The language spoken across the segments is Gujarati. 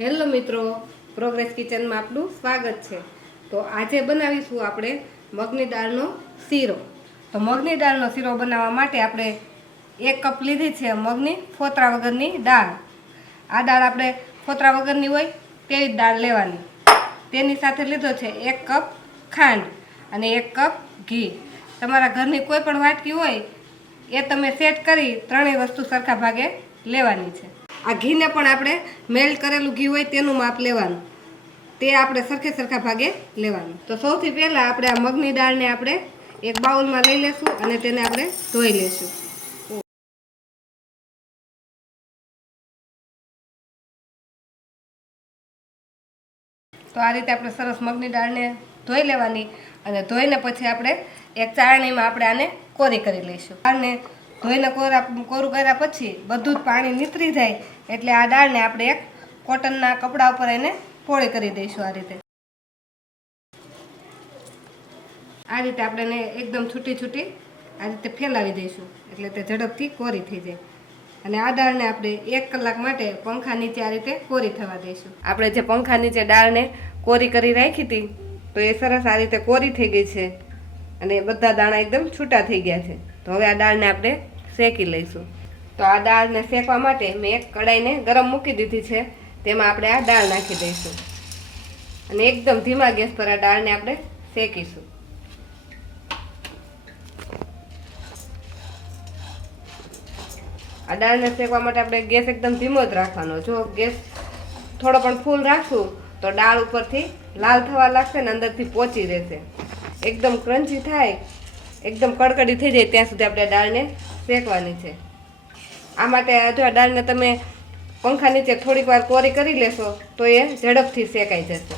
હેલો મિત્રો પ્રોગ્રેસ કિચનમાં આપનું સ્વાગત છે. તો આજે બનાવીશું આપણે મગની દાળનો શીરો. તો મગની દાળનો શીરો બનાવવા માટે આપણે એક કપ લીધી છે મગની ફોતરા વગરની દાળ. આ દાળ આપણે ફોતરા વગરની હોય તેવી દાળ લેવાની. તેની સાથે લીધો છે એક કપ ખાંડ અને એક કપ ઘી. તમારા ઘરની કોઈ પણ વાટકી હોય એ તમે સેટ કરી ત્રણેય વસ્તુ સરખા ભાગે લેવાની છે. આ ઘીને પણ આપણે મેલ્ટ કરેલું ઘી હોય તેનું માપ લેવાનું. તે આપણે સરખે સરખા ભાગે લેવાનું. તો સૌથી પહેલાં આપણે આ મગની દાળને આપણે એક બાઉલમાં લઈ લેશું અને તેને આપણે ધોઈ લેશું. તો આ રીતે આપણે સરસ મગની દાળને ધોઈ લેવાની અને ધોઈને પછી આપણે એક ચાળણીમાં આપણે આને કોરી કરી લઈશું. દાળને ધોઈને કોરા કોરું કર્યા પછી બધું જ પાણી નીતરી જાય એટલે આ દાળને આપણે એક કોટનના કપડા ઉપર એને પોળી કરી દઈશું આ રીતે. આ રીતે આપણે એને એકદમ છૂટી છૂટી આ રીતે ફેલાવી દઈશું એટલે તે ઝડપથી કોરી થઈ જાય. અને આ દાળને આપણે એક કલાક માટે પંખા નીચે આ રીતે કોરી થવા દઈશું. આપણે જે પંખા નીચે દાળને કોરી કરી રાખી હતી, તો એ સરસ આ રીતે કોરી થઈ ગઈ છે. અને બધા દાણા એકદમ છૂટા થઈ ગયા છે. તો હવે આ દાળને આપણે શેકી લઈશું. તો આ દાળને શેકવા માટે મેં એક કડાઈને ગરમ મૂકી દીધી છે. તેમાં આપણે આ દાળ નાખી દઈશું. અને એકદમ ધીમા ગેસ પર આ દાળને આપણે શેકીશું. આ દાળને શેકવા માટે આપણે ગેસ એકદમ ધીમો જ રાખવાનો. જો ગેસ થોડો પણ ફૂલ રાખશું, તો દાળ ઉપરથી લાલ થવા લાગશે ને અંદરથી પોચી રહેશે. એકદમ ક્રન્ચી થાય એકદમ કડકડી થઈ જાય ત્યાં સુધી આપણે દાળને શેકવાની છે. આ માટે જો આ દાળને તમે પંખા નીચે થોડીક વાર કોરી કરી લેશો, તો એ ઝડપથી શેકાઈ જશે.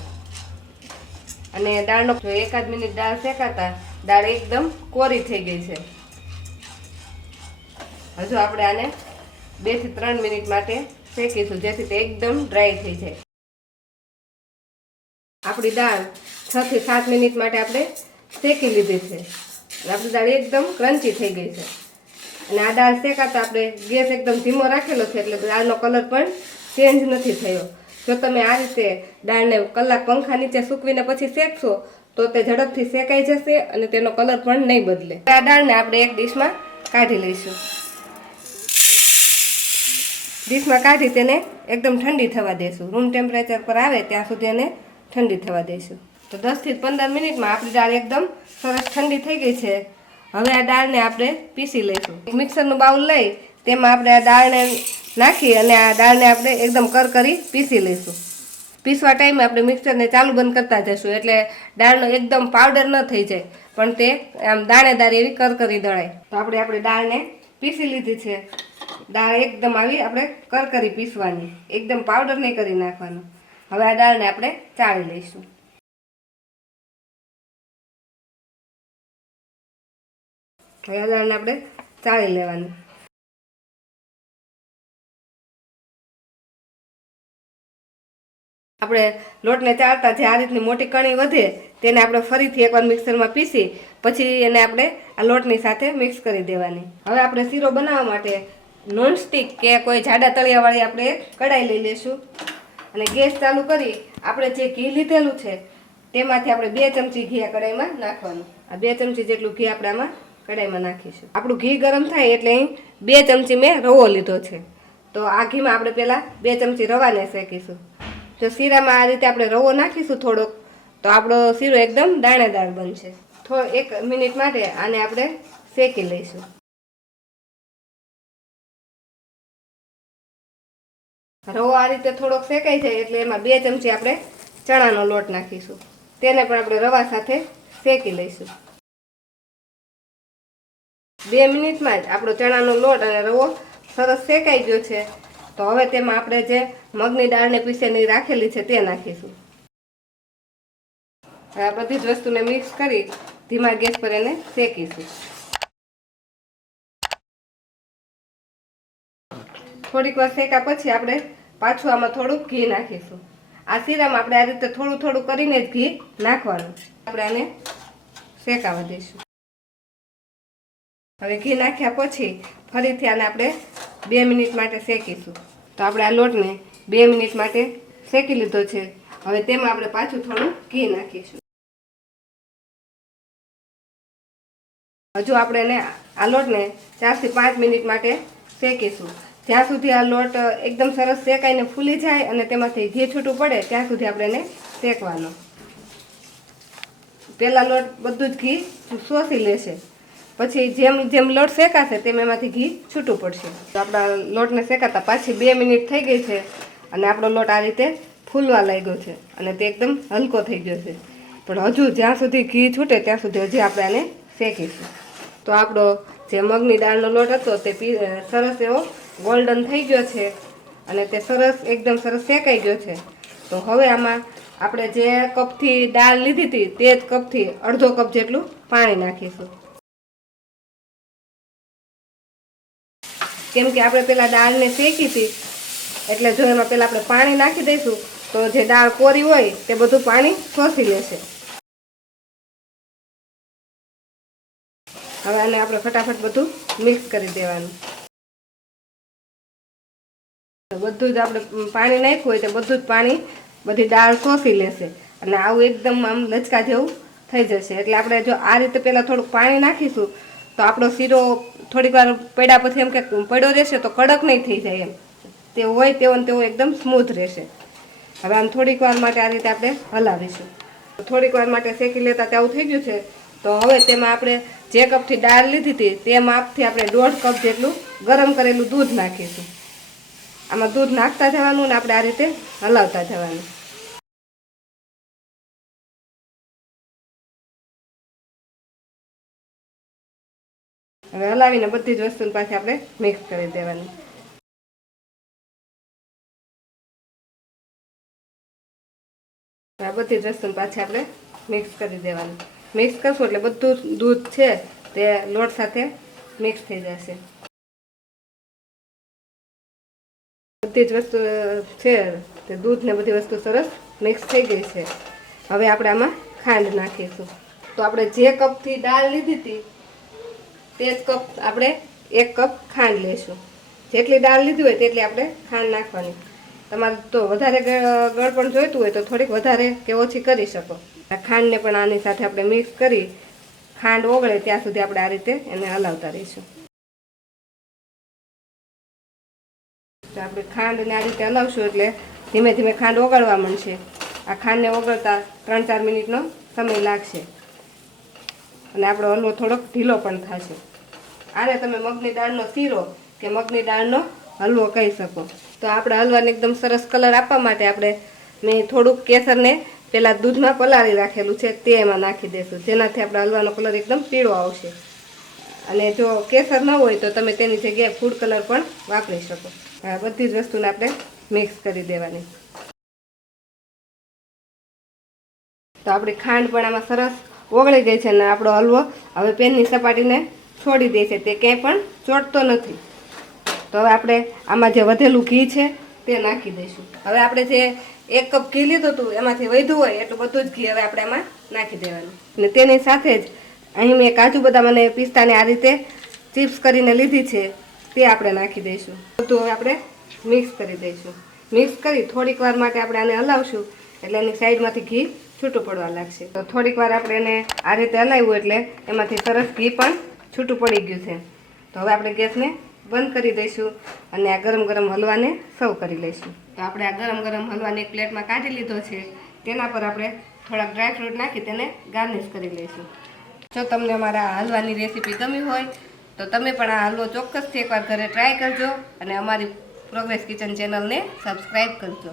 અને દાળનો જો એકાદ મિનિટ દાળ શેકાતા દાળ એકદમ કોરી થઈ ગઈ છે. હજુ આપણે આને બેથી ત્રણ મિનિટ માટે શેકીશું, જેથી તે એકદમ ડ્રાય થઈ જાય. આપણી દાળ છ થી સાત મિનિટ માટે આપણે શેકી લીધી છે. આપણી દાળ એકદમ ક્રન્ચી થઈ ગઈ છે. અને આ દાળ શેકાતા આપણે ગેસ એકદમ ધીમો રાખેલો છે એટલે દાળનો કલર પણ ચેન્જ નથી થયો. જો તમે આ રીતે દાળને કલાક પંખા નીચે સૂકવીને પછી શેકશો, તો તે ઝડપથી શેકાઈ જશે અને તેનો કલર પણ નહીં બદલે. આ દાળને આપણે એક ડીશમાં કાઢી લઈશું. ડીશમાં કાઢી તેને એકદમ ઠંડી થવા દઈશું રૂમ ટેમ્પરેચર પર આવે ત્યાં સુધી એને ઠંડી થવા દઈશું તો દસથી પંદર મિનિટમાં આપણી દાળ એકદમ સરસ ઠંડી થઈ ગઈ છે. હવે આ દાળને આપણે પીસી લઈશું. મિક્સરનું બાઉલ લઈ તેમાં આપણે આ દાળને નાખી અને આ દાળને આપણે એકદમ કરકરી પીસી લઈશું. પીસવા ટાઈમે આપણે મિક્સરને ચાલુ બંધ કરતા જશું એટલે દાળનો એકદમ પાવડર ન થઈ જાય. પણ તે આમ દાણેદાર એવી કરકરી દળાય. તો આપણે આપણે દાળને પીસી લીધી છે. દાળ એકદમ આવી આપણે કરકરી પીસવાની. એકદમ પાવડર નહીં કરી નાખવાનું. હવે આ દાળને આપણે ચાળી લઈશું. હવે દાળને આપણે ચાળી લેવાની. આપણે લોટને ચાળતા જે આ રીતની મોટી કણી વધે તેને આપણે ફરીથી એકવાર મિક્સરમાં પીસી પછી એને આપણે આ લોટની સાથે મિક્સ કરી દેવાની. હવે આપણે શીરો બનાવવા માટે નોનસ્ટિક કે કોઈ જાડા તળિયાવાળી આપણે કઢાઈ લઈ લઈશું અને ગેસ ચાલુ કરી આપણે જે ઘી લીધેલું છે તેમાંથી આપણે બે ચમચી ઘી આ કઢાઈમાં નાખવાનું. આ બે ચમચી જેટલું ઘી આપણે આમાં કઢાઈમાં નાખીશું. આપણું ઘી ગરમ થાય એટલે અહીં બે ચમચી મેં રવો લીધો છે. તો આ ઘીમાં આપણે પહેલાં બે ચમચી રવાને શેકીશું. જો શીરામાં આ રીતે આપણે રવો નાખીશું થોડોક, તો આપણો શીરો એકદમ દાણેદાર બનશે. થોડો એક મિનિટ માટે આને આપણે શેકી લઈશું. રવો આ રીતે થોડોક શેકાઈ જાય એટલે એમાં બે ચમચી આપણે ચણાનો લોટ નાખીશું. તેને પણ આપણે રવા સાથે શેકી લઈશું. બે મિનિટમાં જ આપણો ચણાનો લોટ અને રવો સરસ શેકાઈ ગયો છે. તો હવે તેમાં આપણે જે મગની દાળને પીસેની રાખેલી છે તે નાખીશું. આ બધી જ વસ્તુને મિક્સ કરી ધીમા ગેસ પર એને શેકીશું. થોડીક વાર શેકા પછી આપણે પાછું આમાં થોડુંક ઘી નાખીશું. આ શીરામાં આપણે આ રીતે થોડું થોડું કરીને જ ઘી નાખવાનું. આપણે આને શેકાવા દઈશું. હવે ઘી નાખ્યા પછી ફરીથી આને આપણે બે મિનિટ માટે શેકીશું. તો આપણે આ લોટને બે મિનિટ માટે શેકી લીધો છે. હવે તેમાં આપણે પાછું થોડું ઘી નાખીશું. હજુ આપણે એને આ લોટને ચારથી પાંચ મિનિટ માટે શેકીશું. જ્યાં સુધી આ લોટ એકદમ સરસ શેકાઈને ફૂલી જાય અને તેમાંથી ઘી છૂટું પડે, ત્યાં સુધી આપણે એને શેકવાનો. પહેલાં લોટ બધું જ ઘી શોષી લેશે. પછી જેમ જેમ લોટ શેકાશે તેમ એમાંથી ઘી છૂટું પડશે. તો આપણા લોટને શેકાતા પાછી બે મિનિટ થઈ ગઈ છે અને આપણો લોટ આ રીતે ફૂલવા લાગ્યો છે અને તે એકદમ હલકો થઈ ગયો છે. પણ હજુ જ્યાં સુધી ઘી છૂટે ત્યાં સુધી હજી આપણે આને શેકીશું. તો આપણો જે મગની દાળનો લોટ હતો તે પી સરસ એવો ગોલ્ડન થઈ ગયો છે અને તે સરસ, એકદમ સરસ શેકાઈ ગયો છે. તો હવે આમાં આપણે જે કપથી દાળ લીધી હતી તે જ કપથી અડધો કપ જેટલું પાણી નાખીશું. કેમ કે આપણે પેલા દાળને શેકી હતી, એટલે જો એમાં પહેલાં આપણે પાણી નાખી દઈશું, તો જે દાળ કોરી હોય તે બધું પાણી શોષી લેશે. હવે આને આપણે ફટાફટ બધું મિક્સ કરી દેવાનું. બધું જ આપણે પાણી નાખ્યું હોય તો બધું જ પાણી બધી દાળ શોષી લેશે. અને આવું એકદમ આમ લચકા જેવું થઈ જશે. એટલે આપણે જો આ રીતે પહેલાં થોડુંક પાણી નાખીશું તો આપણો શીરો થોડીક વાર પડ્યા પછી એમ કે પડ્યો રહેશે તો કડક નહીં થઈ જાય એમ. તે હોય તેવો ને તેવો એકદમ સ્મૂથ રહેશે. હવે આમ થોડીક વાર માટે આ રીતે આપણે હલાવીશું. થોડીક વાર માટે શેકી લેતા ત્યાં થઈ ગયું છે. તો હવે તેમાં આપણે જે કપથી દાળ લીધી હતી તે માપથી આપણે દોઢ કપ જેટલું ગરમ કરેલું દૂધ નાખીશું. આમાં દૂધ નાખતા જવાનું ને આપણે આ રીતે હલાવતા જવાનું. હવે હલાવીને બધી જ વસ્તુને પાછી આપણે મિક્સ કરી દેવાની. આ બધી જ વસ્તુને પાછી આપણે મિક્સ કરી દેવાનું. મિક્સ કરશું એટલે બધું દૂધ છે તે લોટ સાથે મિક્સ થઈ જશે. બધી જ વસ્તુ છે તે દૂધ ને બધી વસ્તુ સરસ મિક્સ થઈ ગઈ છે. હવે આપણે આમાં ખાંડ નાખીશું. તો આપણે જે કપથી દાળ લીધી હતી તે જ કપ આપણે એક કપ ખાંડ લેશું. જેટલી દાળ લીધી હોય તેટલી આપણે ખાંડ નાખવાની. તમારે તો વધારે ગળપણ ગળ પણ જોઈતું હોય તો થોડીક વધારે કે ઓછી કરી શકો. ખાંડને પણ આની સાથે આપણે મિક્સ કરી ખાંડ ઓગળે ત્યાં સુધી આપણે આ રીતે એને હલાવતા રહીશું. તો આપણે ખાંડને આ રીતે હલાવશું એટલે ધીમે ધીમે ખાંડ ઓગળવા મળશે આ ખાંડને ઓગળતા ત્રણ ચાર મિનિટનો સમય લાગશે. અને આપણો હલવો થોડોક ઢીલો પણ થશે. આને તમે મગની દાળનો શીરો કે મગની દાળનો હલવો કહી શકો. તો આપણે હલવાને એકદમ સરસ કલર આપવા માટે આપણે મેં થોડુંક કેસરને પહેલાં દૂધમાં પલાળી રાખેલું છે તે એમાં નાખી દઈશું. જેનાથી આપણે હલવાનો કલર એકદમ પીળો આવશે. અને જો કેસર ન હોય તો તમે તેની જગ્યાએ ફૂડ કલર પણ વાપરી શકો. આ બધી જ વસ્તુને આપણે મિક્સ કરી દેવાની. તો આપણી ખાંડ પણ આમાં સરસ ઓગળી ગઈ છે અને આપણો હલવો હવે પેનની સપાટીને છોડી દે છે તે ક્યાંય પણ ચોટતો નથી. તો હવે આપણે આમાં જે વધેલું ઘી છે તે નાખી દઈશું. હવે આપણે જે એક કપ ઘી લીધું હતું એમાંથી વધ્યું હોય એટલું બધું જ ઘી હવે આપણે એમાં નાખી દેવાનું. અને તેની સાથે જ અહીં મેં કાજુ બદામ અને પિસ્તાને આ રીતે ચિપ્સ કરીને લીધી છે તે આપણે નાખી દઈશું. બધું હવે આપણે મિક્સ કરી દઈશું. મિક્સ કરી થોડીક વાર માટે આપણે આને હલાવશું એટલે એની સાઈડમાંથી ઘી છૂટું પડવા લાગશે. તો થોડીક વાર આપણે એને આ રીતે હલાવ્યું એટલે એમાંથી સરસ ઘી પણ છૂટું પડી ગયું છે. તો હવે આપણે ગેસને બંધ કરી દઈશું અને આ ગરમ ગરમ હલવાને સર્વ કરી લઈશું. તો આપણે આ ગરમ ગરમ હલવાને એક પ્લેટમાં કાઢી લીધો છે. તેના પર આપણે થોડાક ડ્રાયફ્રૂટ નાખી તેને ગાર્નિશ કરી લઈશું. જો તમને અમારા હલવાની રેસીપી ગમી હોય, તો તમે પણ આ હલવો ચોક્કસથી એકવાર ઘરે ટ્રાય કરજો અને અમારી પ્રોગ્રેસ કિચન ચેનલને સબસ્ક્રાઈબ કરજો.